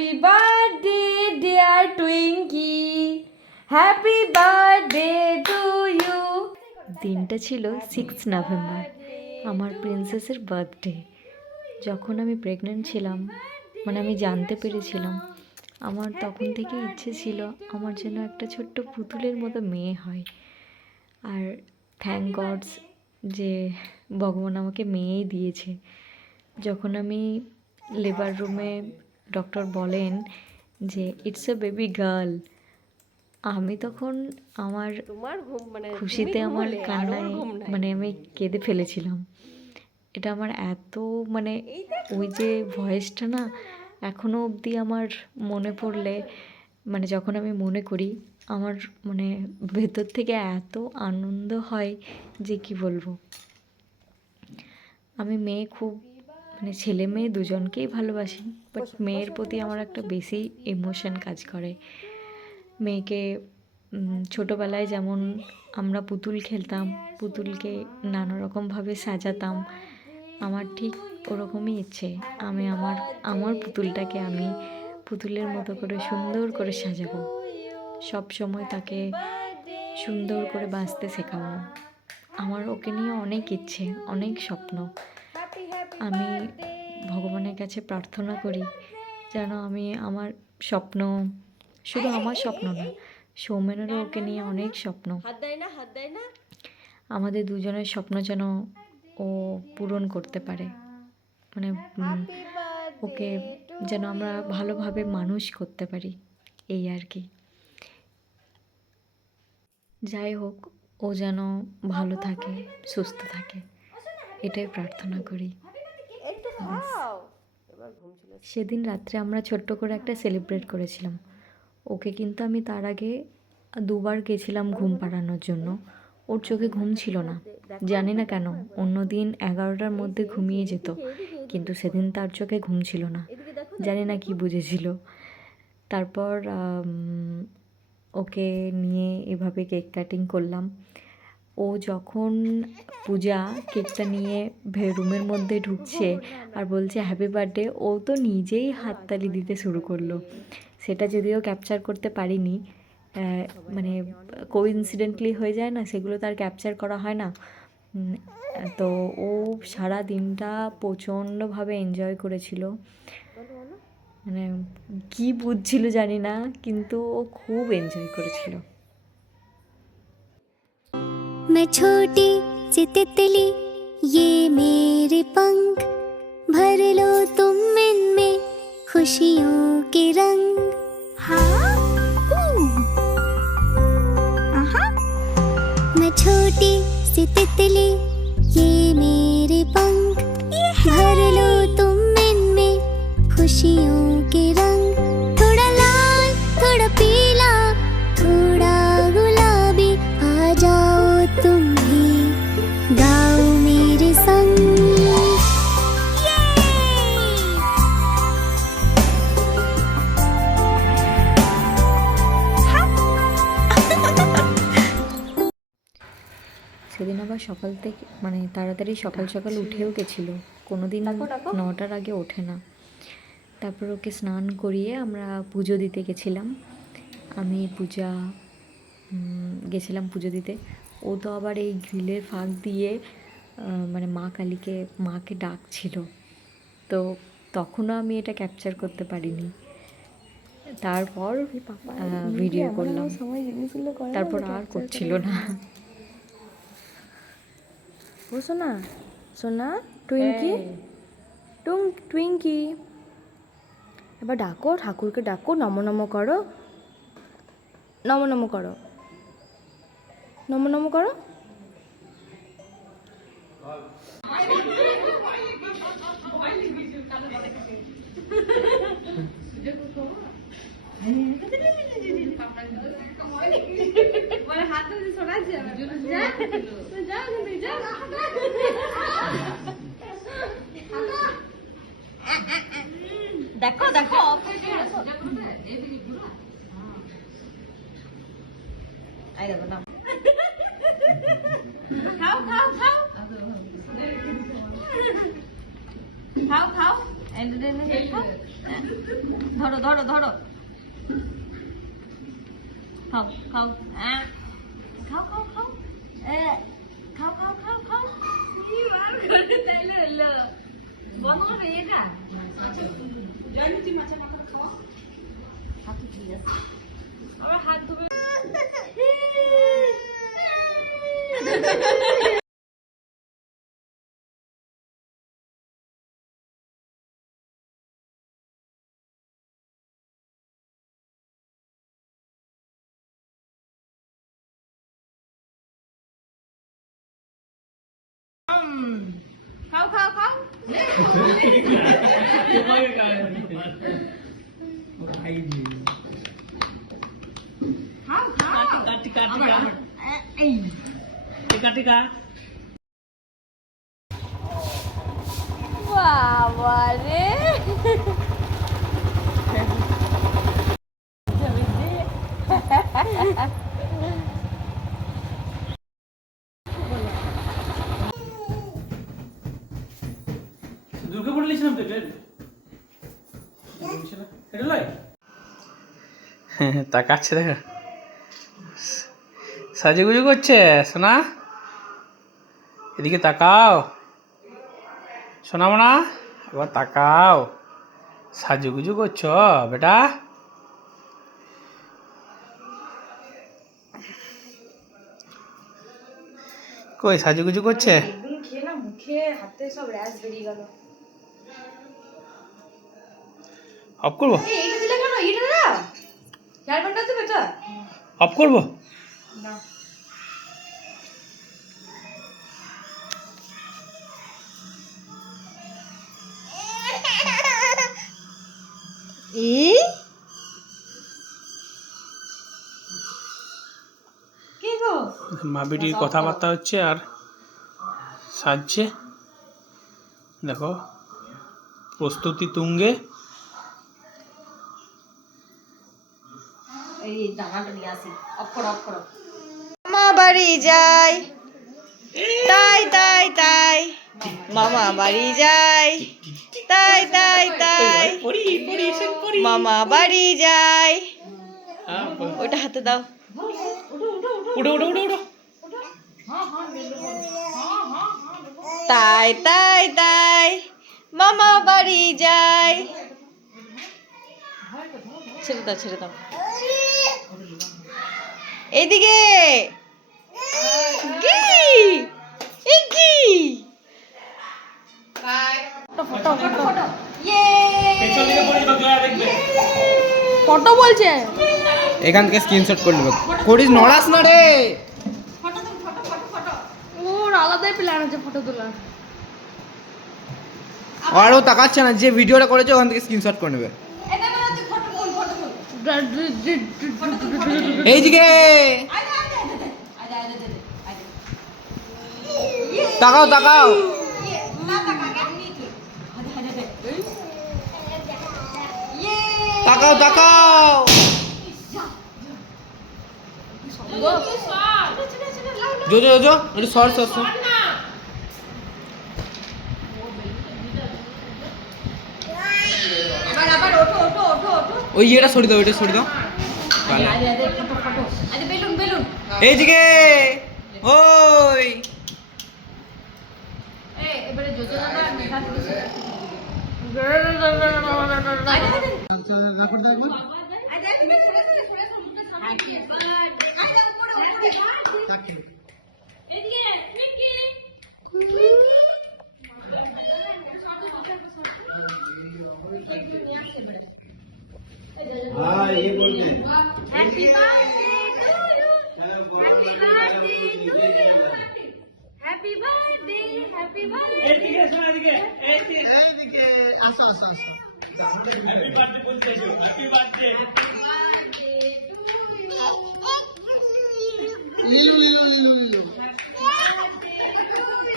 Happy birthday dear Twinkie, happy birthday to you. দিনটা ছিল 6 November, আমার প্রিন্সেসের বার্থডে। যখন আমি প্রেগনেন্ট ছিলাম, মানে আমি জানতে পেরেছিলাম, আমার তখন থেকে ইচ্ছে ছিল আমার যেন একটা ছোট্ট পুতুলের মতো মেয়ে হয়। আর থ্যাংক গডস যে ভগবান আমাকে মেয়েই দিয়েছে। যখন আমি লেবার রুমে ডক্টর বলেন যে ইটস এ বেবি গার্ল, আমি তখন আমার খুশিতে আমার কান্নায় মানে আমি কেঁদে ফেলেছিলাম। এটা আমার এত মানে ওই যে ভয়েসটা না এখনও অবধি আমার মনে পড়লে, মানে যখন আমি মনে করি আমার মানে ভেতর থেকে এত আনন্দ হয় যে কি বলবো। আমি মেয়ে খুব মানে ছেলে মেয়ে দুজনকেই ভালোবাসি, বাট মেয়ের প্রতি আমার একটা বেশি ইমোশন কাজ করে। মেয়েকে ছোটোবেলায় যেমন আমরা পুতুল খেলতাম, পুতুলকে নানা রকমভাবে সাজাতাম, আমার ঠিক ওরকমই ইচ্ছে আমি আমার পুতুলটাকে আমি পুতুলের মতো করে সুন্দর করে সাজাবো, সব সময় তাকে সুন্দর করে বাঁচতে শেখাবো। আমার ওকে নিয়ে অনেক ইচ্ছে, অনেক স্বপ্ন। আমি ভগবানের কাছে প্রার্থনা করি যেন আমি আমার স্বপ্ন, শুধু আমার স্বপ্ন না, সৌমেনেরও ওকে নিয়ে অনেক স্বপ্ন, আমাদের দুজনের স্বপ্ন যেন ও পূরণ করতে পারে। মানে ওকে যেন আমরা ভালোভাবে মানুষ করতে পারি, এই আর কি। যাই হোক, ও যেন ভালো থাকে, সুস্থ থাকে, এটাই প্রার্থনা করি। সেদিন রাত্রে আমরা ছোট্ট করে একটা সেলিব্রেট করেছিলাম ওকে, কিন্তু আমি তার আগে 2বার গেছিলাম ঘুম পাড়ানোর জন্য। ওর চোখে ঘুম ছিল না, জানি না কেন। অন্যদিন 11টার মধ্যে ঘুমিয়ে যেত, কিন্তু সেদিন তার চোখে ঘুম ছিল না, জানি না কি বুঝেছিল। তারপর ওকে নিয়ে এভাবে কেক কাটিং করলাম। ও যখন পূজা কেকটা নিয়ে রুমের মধ্যে ঢুকছে আর বলছে হ্যাপি বার্থডে, ও তো নিজেই হাততালি দিতে শুরু করলো। সেটা যদিও ক্যাপচার করতে পারিনি, মানে কোইন্সিডেন্টলি হয়ে যায় না, সেগুলো তার ক্যাপচার করা হয় না। তো ও সারা দিনটা প্রচণ্ডভাবে এনজয় করেছিল, মানে কি বুঝছিল জানি না, কিন্তু ও খুব এনজয় করেছিল। मैं छोटी सी तितली, ये मेरे पंख, भर लो तुम इनमें खुशियों के रंग। हाँ मैं छोटी सी तितली, ये मेरे पंख, भर लो तुम इनमें खुशियों के रंग। थोड़ा लाल, थोड़ा पीला, थोड़ा गुलाबी, आ जाओ तुम भी गाओ मेरे संग। সেদিন আবার সকাল থেকে মানে তাড়াতাড়ি সকাল সকাল উঠেও গেছিলো, কোনো দিন 9টার আগে ওঠে না। তারপর ওকে স্নান করিয়ে আমরা পুজো দিতে গেছিলাম। আমি গেছিলাম পুজো দিতে। ও তো আবার এই গ্রিলের ফাঁক দিয়ে মানে মাকে ডাকছিল, তো তখনও আমি এটা ক্যাপচার করতে পারিনি। তারপর ভিডিও করলাম, তারপর আর করছিল না। ও সোনা, সোনা টুইঙ্কি, টুইঙ্কি, এবার ডাকো, ঠাকুরকে ডাকো, নমো নমো করো, নমো নমো করো, নমো নমো করো। দেখো দেখো, খাও খাও খাও খাও খাও, এন্টারটেইনমেন্ট খাও। ধরো ধরো ধরো, খাও খাও, খাও খাও খাও, খাও খাও খাও খাও, কি বার করে তাইলে হলো বন্ধ করে এটা জয়নুতি মাছের মাথা খাওয়া। হাত ঠিক আছে, আমার হাত ধুবে। খাও খাও খাও, বাবা রে দুর্গা পড়েছিলাম তো এটা লয়। হ্যাঁ তাকাচ্ছে, দেখা সাজুগুজু করছে সোনা, এদিকে তাকাও সোনা মোনা, এবার তাকাও, সাজুগুজু করছো বেটা। কই সাজুগুজু করছে? খেয়ে না মুখে হাতে সব র্যাশ বেরিয়ে গেল। অফ করবো? এইটা দিলে কেন? এইটা না হেয়ার ব্যান্ডটা দেবে এটা? অফ করবো? না এই কি গো? মা বেটির কথাবার্তা হচ্ছে আর সাজছে, দেখো প্রস্তুতি তুঙ্গে। এই দানাটা নিয়ে আসি, অফ করো অফ করো। মামা বাড়ি যাই, তাই তাই তাই, মামা বাড়ি যাই, তাই তাই তাই, মামা বাড়ি যাই। ওইটা হাতে দাও। উঠো উঠো উঠো উঠো। তাই তাই তাই, মামা বাড়ি যাই। ছেড়ে দাও ছেড়ে দাও, এইদিকে কি এই কি ফটো ফটো ফটো পেছন দিকে পড়ে যাবে, জয়া দেখবে। ফটো বলছে। এখান থেকে স্ক্রিনশট করে নেব। করিস নড়াস না রে। ওর আলাদাই প্ল্যান আছে ফটো তোলার। আর ও তাকাচ্ছে না, যে ভিডিওটা করেছে ওখান থেকে স্ক্রিনশট করে নেবে। এইদিকে তাকাও তাকাও, তাকাও তাকাও। জো জো জো, একটু সর সর সর। ওই ইয়েটা সরিয়ে দাও, ওইটা সরিয়ে দাও। বেলুন বেলুন, এইদিকে ওই এবারে যোজনাটা দেখা দিচ্ছে। Happy birthday to you. Happy birthday to you. Happy birthday, happy birthday. এদিকে শোনা, এদিকে এইদিকে আসো আসো আসো। হ্যাপি বার্থডে বলতে এসো, হ্যাপি বার্থডে।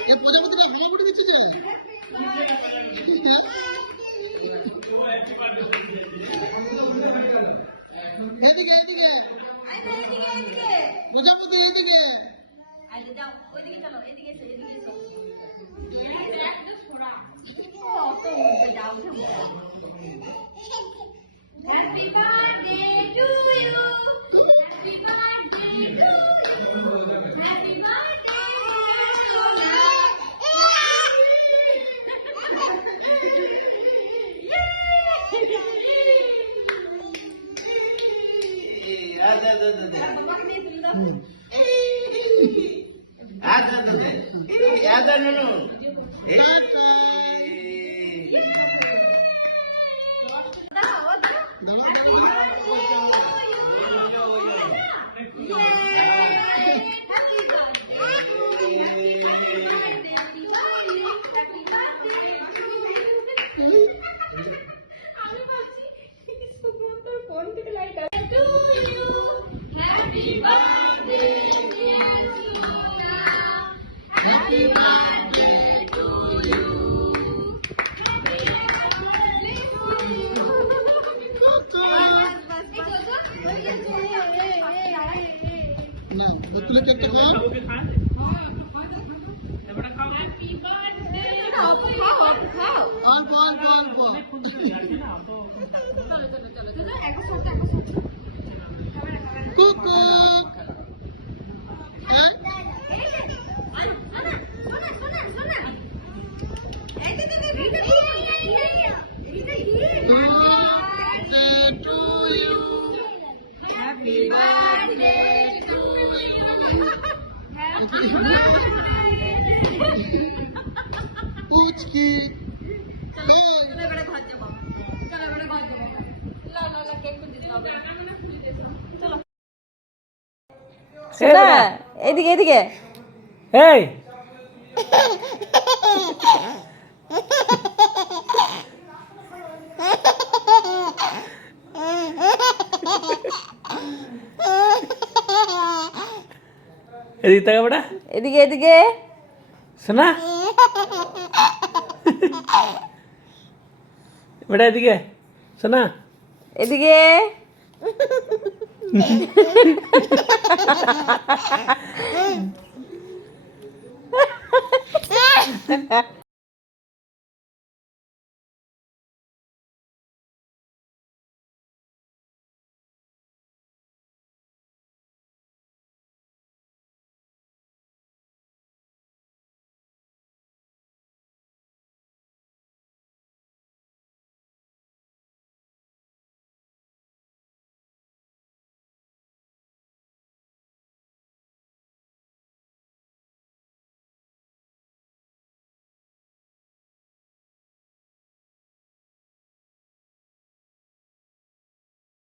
এই প্রজাপতিটা ভালো করে দিচ্ছে যে। এদিকে এদিকে প্রজাপতি, এদিকে যাও ওইদিকে চলো, এদিকে এসো, এদিকে এসো। অত যাও শোনা এদিকে এদিকে এই এদিকে তাকা বেটা এদিকে এদিকে শোনা বেটা এদিকে শোনা এদিকে